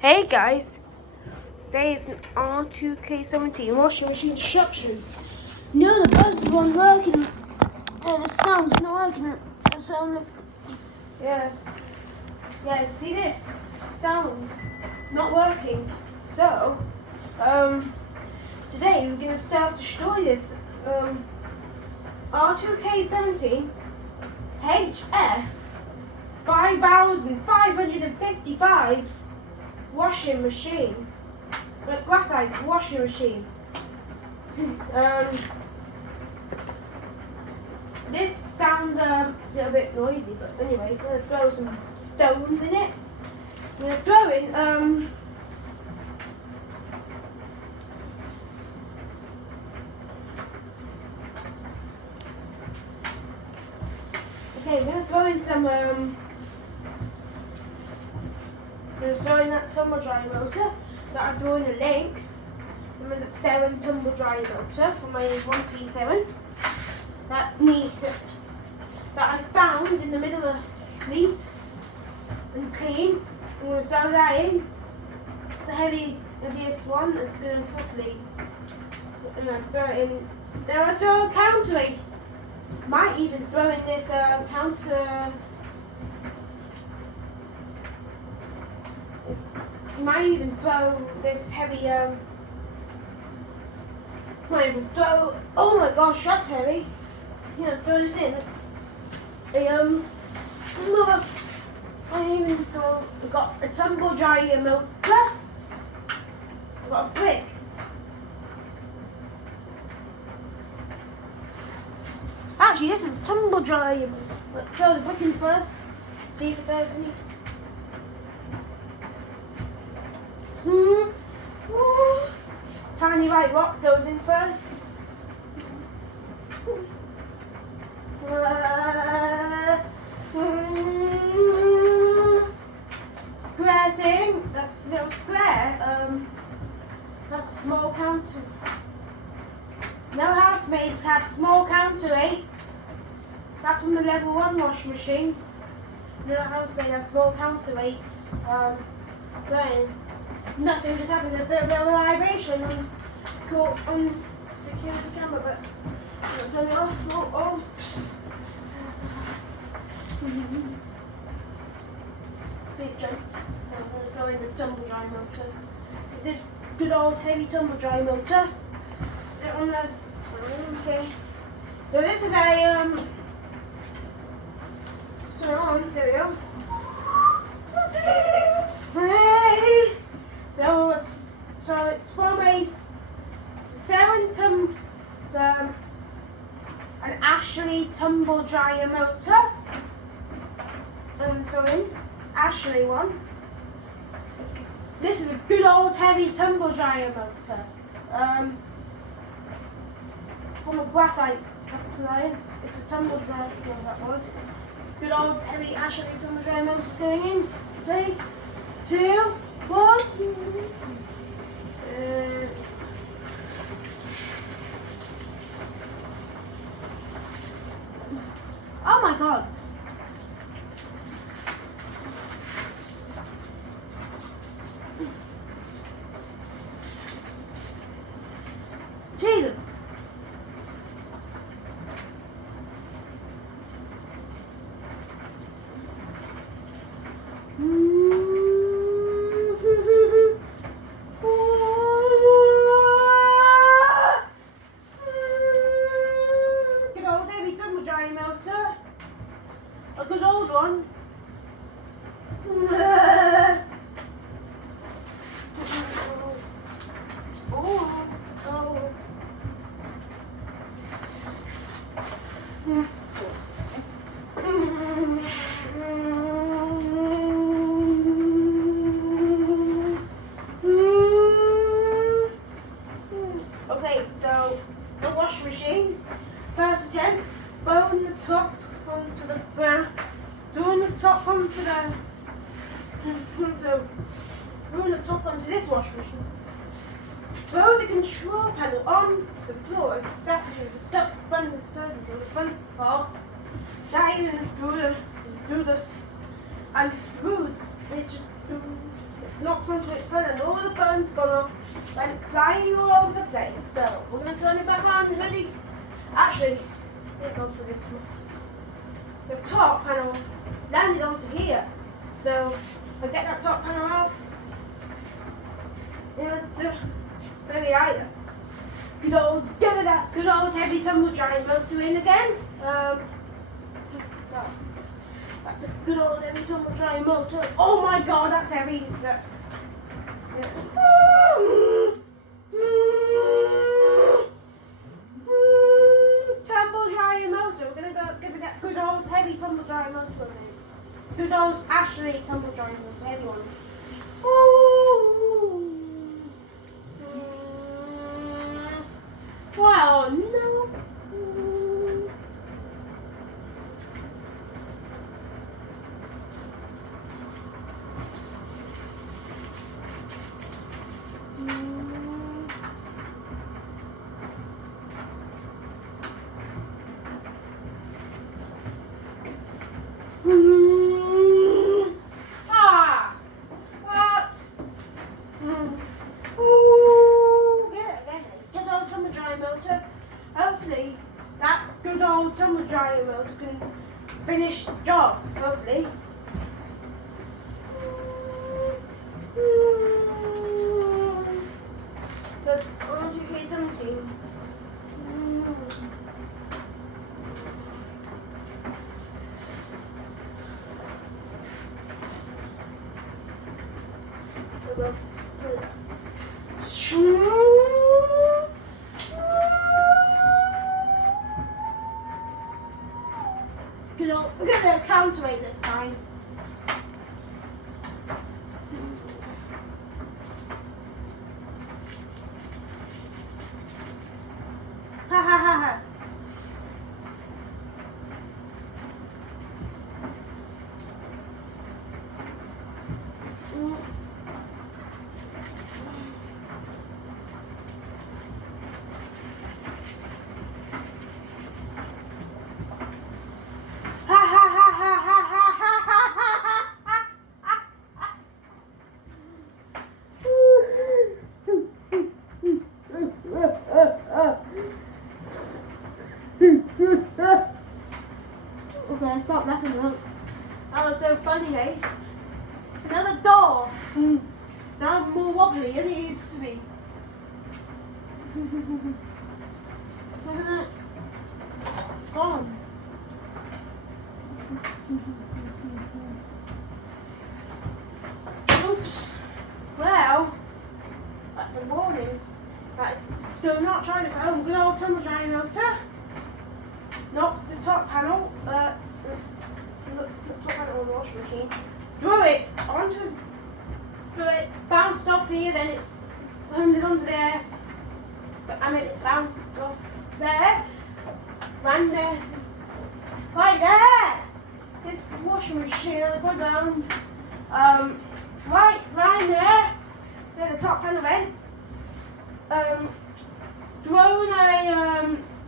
Hey guys, today is an R2K17 washing machine destruction. No, the buzz wasn't working, and the sound's not working. The sound, yeah, see this sound not working. So, today we're gonna self-destroy this R2K17 HF 5555 washing machine, graphite washing machine. This sounds a little bit noisy, but anyway, I'm going to throw some stones in it. I'm going to throw in okay, I'm going to throw in some I'm going to throw in that tumble dryer motor that I drew in the links. I'm in the 7 tumble dryer motor for my 1P7 that I found in the middle of meat and clean. I'm going to throw that in. It's the heaviest one. It's going to properly. I'm going to throw it in. Now I throw a counterweight. Might even throw in this counter. Might even throw this heavy. Might even throw. Oh my gosh, that's heavy. Yeah, throw this in. Another. I even got a tumble dryer motor. I got a brick. Actually, this is a tumble dryer. Let's throw the brick in first. See if there's any. Tiny white rock goes in first. Square thing. That's a little square. That's a small counter. No housemates have small counterweights. That's from the level 1 washing machine. No housemates have small counterweights. Going. Nothing just happened. A bit of a vibration on security camera, but I'm turning it off. Oh. See, it jumped. So I'm going to go in the tumble dry motor. This good old heavy tumble dry motor. Okay. So this is a turn on. There we go. Hey. So it's from a 7 an Ashley tumble dryer motor. And going Ashley one. This is a good old heavy tumble dryer motor. It's from a graphite appliance. It's a tumble dryer. Yeah, that was. It's good old heavy Ashley tumble dryer motor going in. 3, 2, 1. Oh my god. Jesus. A good old one. Okay, so the washing machine. First attempt, bone the top onto the ground, doing the top onto this washing machine. Throw the control panel on the floor as exactly the step front and side of the front part. That even through this and through it just knocked onto its phone and all the phone's gone off, went flying all over the place. So we're going to turn it back on. Ready? Actually, let me go for this one. The top panel landed onto here. So I'll get that top panel out. Maybe either. Give it that good old heavy tumble drying motor in again. That's a good old heavy tumble drying motor. Oh my god, that's heavy. That's tumble drying motor. We're gonna give it that good old heavy tumble drying motor. Good old Ashley tumble drying motor, heavy one. Wow, no. Hopefully that good old tumble dryer motor can finish the job, hopefully. So R2K17. We're going to counterweight this time. Ha ha ha ha. Okay, stop laughing now. That was so funny, eh? Another door. Now more wobbly than it used to be. Look at that. Gone. Oops. Well, that's a warning. Do not try this at home. Good old tumble drying motor. Not the top panel, the top panel of the washing machine. Threw it bounced off here, then it's landed onto there. But I mean, it bounced off there, ran there, right there. This washing machine on the ground. Right there, where the top panel went.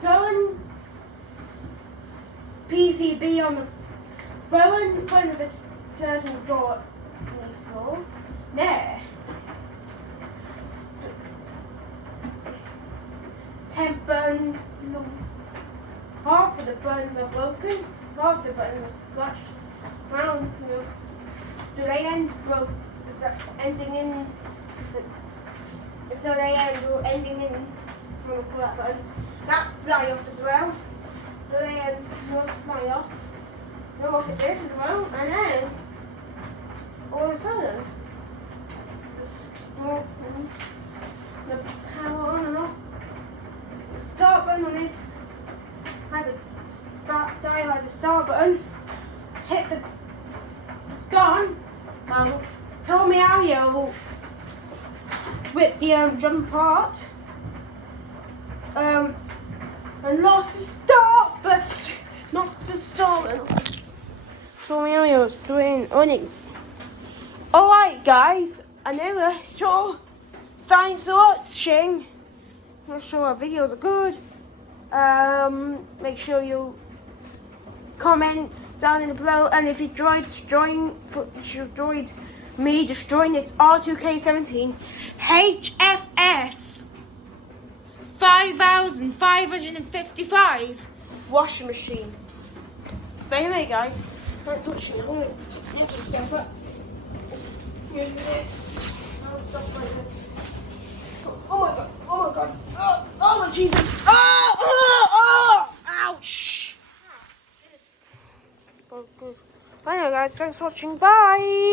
Throwing PCB on the throwing front of its turtle drawer on the floor. There. 10 buttons. Half of the buttons are broken, half the buttons are splashed. Now the delay ends broke, ending in the delay end or ending in from that button. That fly off as well. The delay end will fly off. You know what it did as well, and then all of a sudden the power on and off. The start button on this had the start button. Hit the. It's gone. Told me how you with the drum part. And lost the start, but not the start button. Told me how you was doing on it. Alright guys, another show. Thanks for watching. Make sure our videos are good. Make sure you comment down in the below, and if you enjoyed me destroying this R2K17 HF 5555 washing machine. But anyway, guys, thanks for watching. I'm going to get myself up. Move this. Oh my god. Oh my god. Oh my Jesus. Oh, ouch. Go. Anyway, guys, thanks for watching. Bye.